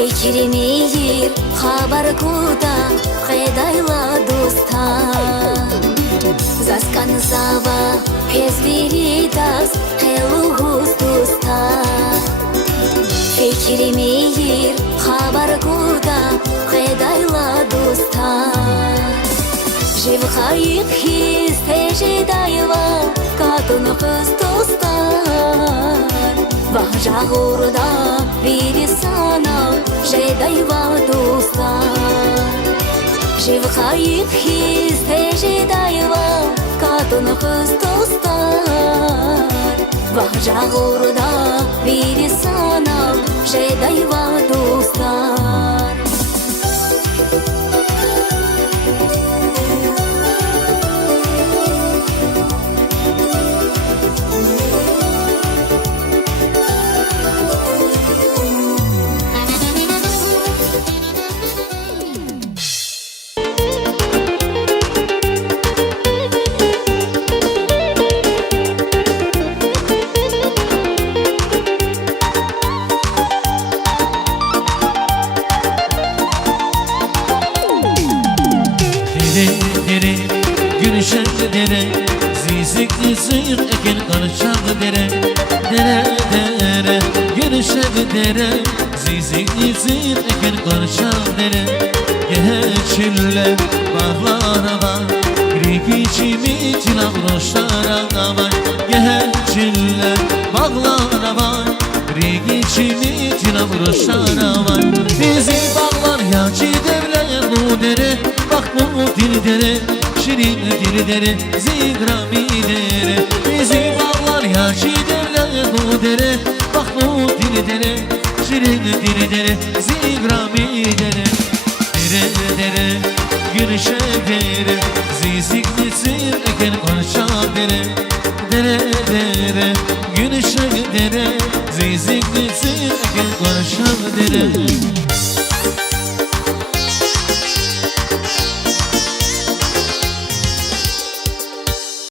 Fikrimi yir xabar kuda qedayla dostan Zaskan zava pez veritas heluhus dostan Fikrimi yir xabar kuda qedayla dostan Jiv xayit his tejidayva katun kız dostan Vaja gurda biri sana jedayva dostan Jiv xayit his tejidayva katun kız dostan Vaja gurda biri sana jedayva dostan Dere, gülüşen dere, zizikli sıyır eken karışan dere. Dere, gülüşen dere, zizikli sıyır eken karışan dere. Geçirler bağlara var, grip içimi tilav roşlara var. Geçirler bağlara var, grip içimi tilav roşlara var. Bizi bağlar ya çiğdevler bu dere. Bak bu dil dere, şirin dil dere, zigrami dere. Bizi bağlar ya şiderler bu dere. Bak bu dil dere, şirin dil dere, zigrami dere. Dere, gülüşe dere, zizikli sır eken konuşan dere. Dere, gülüşe dere, zizikli sır eken konuşan dere.